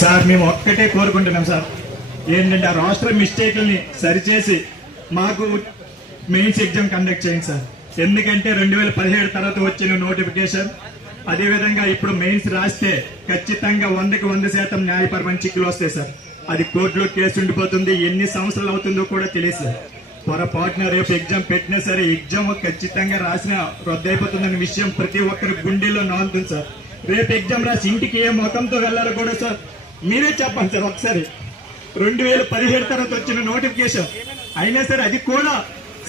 Sir మేము ఒక్కటే కోరుకుంటున్నాం సార్, ఏంటంటే ఆ రాష్ట్ర మిస్టేక్ని సరిచేసి మాకు మెయిన్స్ ఎగ్జామ్ కండక్ట్ చేయండి సార్. ఎందుకంటే 2017 తర్వాత వచ్చిన నోటిఫికేషన్, అదేవిధంగా ఇప్పుడు మెయిన్స్ రాస్తే ఖచ్చితంగా 100కి 100% న్యాయపరమైన చిక్కులు వస్తాయి సార్. అది కోర్టులో కేసు ఉండిపోతుంది, ఎన్ని సంవత్సరాలు అవుతుందో కూడా తెలియదు సార్. పొరపాటున రేపు ఎగ్జామ్ పెట్టినా సరే ఎగ్జామ్ ఖచ్చితంగా రాసిన రద్దు అయిపోతుందనే విషయం ప్రతి ఒక్కరి గుండెల్లో నానుతుంది సార్. రేపు ఎగ్జామ్ రాసి ఇంటికి ఏ మొత్తంతో వెళ్లాలో కూడా సార్ మీరే చెప్పండి సార్. ఒకసారి 2017 తర్వాత వచ్చిన నోటిఫికేషన్ అయినా సరే అది కూడా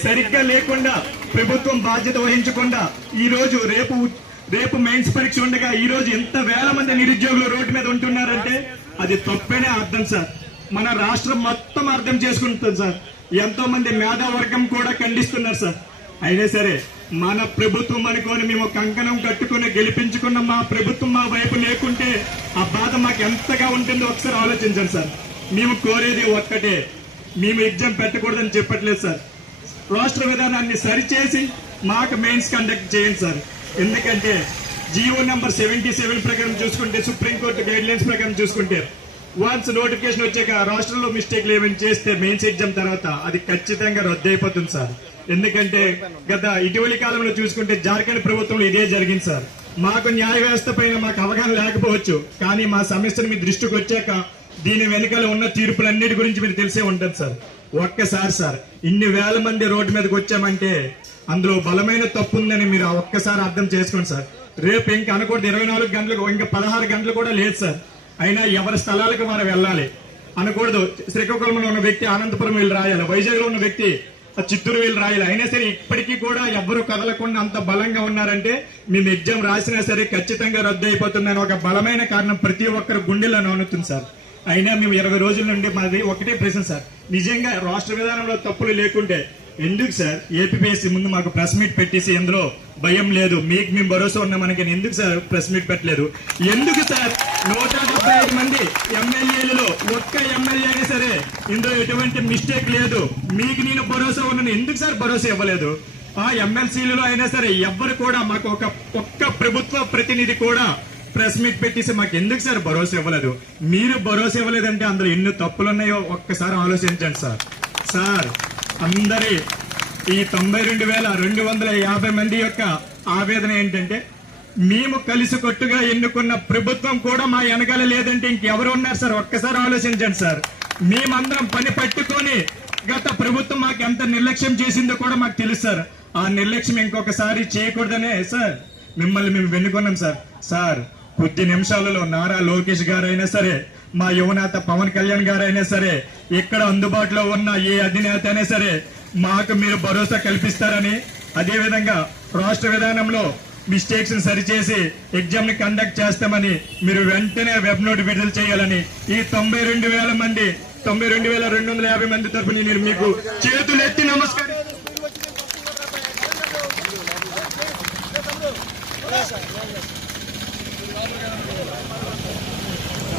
సరిగ్గా లేకుండా ప్రభుత్వం బాధ్యత వహించకుండా ఈ రోజు రేపు మెయిన్స్ పరీక్ష ఉండగా ఈ రోజు ఎంత వేల మంది నిరుద్యోగులు రోడ్డు మీద ఉంటున్నారంటే అది తప్పేనే అర్థం సార్. మన రాష్ట్రం మొత్తం అర్థం చేసుకుంటుంది సార్. ఎంతో మంది మేధావర్గం కూడా ఖండిస్తున్నారు సార్. అయినా సరే మన ప్రభుత్వం అనుకోని మేము కంకణం కట్టుకుని గెలిపించుకున్న మా ప్రభుత్వం మా వైపు లేకుంటే ఆ బాధ మాకు ఎంతగా ఉంటుందో ఒకసారి ఆలోచించండి సార్. మేము కోరేది ఒక్కటే, మేము ఎగ్జామ్ పెట్టకూడదని చెప్పట్లేదు సార్. రాష్ట్ర విధానాన్ని సరిచేసి మాకు మెయిన్స్ కండక్ట్ చేయండి సార్. ఎందుకంటే జీవో నెంబర్ 77 ప్రకారం చూసుకుంటే, సుప్రీంకోర్టు గైడ్ లైన్స్ ప్రకారం చూసుకుంటే వన్స్ నోటిఫికేషన్ వచ్చాక రాష్ట్రంలో మిస్టేక్లు ఏమైనా చేస్తే మెయిన్స్ ఎగ్జామ్ తర్వాత అది ఖచ్చితంగా రద్దు అయిపోతుంది సార్. ఎందుకంటే గత ఇటీవలి కాలంలో చూసుకుంటే జార్ఖండ్ ప్రభుత్వంలో ఇదే జరిగింది సార్. మాకు న్యాయ వ్యవస్థ పైన మాకు అవగాహన లేకపోవచ్చు, కానీ మా సమస్యను మీ దృష్టికి వచ్చాక దీని వెనుకల ఉన్న తీర్పులన్నిటి గురించి మీరు తెలిసే ఉంటుంది సార్. ఒక్కసారి సార్ ఇన్ని వేల మంది రోడ్డు మీదకి వచ్చామంటే అందులో బలమైన తప్పు ఉందని మీరు ఒక్కసారి అర్థం చేసుకోండి సార్. రేపు ఇంకా అనకూడదు 24 గంటలకు, ఇంకా 16 గంటలు కూడా లేదు సార్. అయినా ఎవరి స్థలాలకు మనం వెళ్ళాలి అనకూడదు. శ్రీకాకుళంలో ఉన్న వ్యక్తి అనంతపురం వెళ్ళి రాయాలి, వైజాగ్ లో ఉన్న వ్యక్తి చిత్తూరు వెళ్ళి రాయాలి. అయినా సరే ఇప్పటికీ కూడా ఎవ్వరూ కదలకుండా అంత బలంగా ఉన్నారంటే మేము ఎగ్జామ్ రాసినా సరే ఖచ్చితంగా రద్దు అయిపోతుందని ఒక బలమైన కారణం ప్రతి ఒక్కరి గుండెలో నానుతుంది సార్. అయినా మేము 20 రోజుల నుండి మాది ఒకటే ప్రశ్న సార్, నిజంగా రాష్ట్ర విధానంలో తప్పులు లేకుంటే ఎందుకు సార్ ఏపీఎస్సీ ముందు మాకు ప్రెస్ మీట్ పెట్టేసి ఎందులో భయం లేదు, మీకు మేము భరోసా ఉన్నాం మనకి ఎందుకు సార్ ప్రెస్ మీట్ పెట్టలేదు? ఎందుకు సార్ 175 మంది ఎమ్మెల్యేలలో ఒక్క ఎమ్మెల్యే అయినా సరే ఇందులో ఎటువంటి మిస్టేక్ లేదు, మీకు నేను భరోసా ఉన్నాను, ఎందుకు సార్ భరోసా ఇవ్వలేదు? ఆ ఎమ్మెల్సీలలో అయినా సరే ఎవ్వరు కూడా మాకు ఒక్క ప్రభుత్వ ప్రతినిధి కూడా ప్రెస్ మీట్ పెట్టేసి మాకు ఎందుకు సార్ భరోసా ఇవ్వలేదు? మీరు భరోసా ఇవ్వలేదంటే అందులో ఎన్ని తప్పులున్నాయో ఒక్కసారి ఆలోచించండి సార్. సార్ అందరి ఈ 92,250 మంది యొక్క ఆవేదన ఏంటంటే మేము కలిసి కొట్టుగా ఎన్నుకున్న ప్రభుత్వం కూడా మా వెనకాల లేదంటే ఇంకెవరు ఉన్నారు సార్? ఒక్కసారి ఆలోచించండి సార్. మేమందరం పని పట్టుకొని గత ప్రభుత్వం మాకు ఎంత నిర్లక్ష్యం చేసిందో కూడా మాకు తెలుసు సార్. ఆ నిర్లక్ష్యం ఇంకొకసారి చేయకూడదనే సార్ మిమ్మల్ని మేము వెన్నుకున్నాం సార్. సార్ కొద్ది నిమిషాలలో నారా లోకేష్ గారైనా సరే, మా యువనేత పవన్ కళ్యాణ్ గారైనా సరే, ఇక్కడ అందుబాటులో ఉన్న ఏ అధినేత అయినా సరే మాకు మీరు భరోసా కల్పిస్తారని, అదేవిధంగా రాష్ట్ర విధానంలో మిస్టేక్స్ సరిచేసి ఎగ్జామ్ ని కండక్ట్ చేస్తామని మీరు వెంటనే వెబ్ నోట్ విడుదల చేయాలని ఈ 92,000 మంది 92,250 మంది తరఫున నేను మీకు చేతులెత్తి నమస్కారం.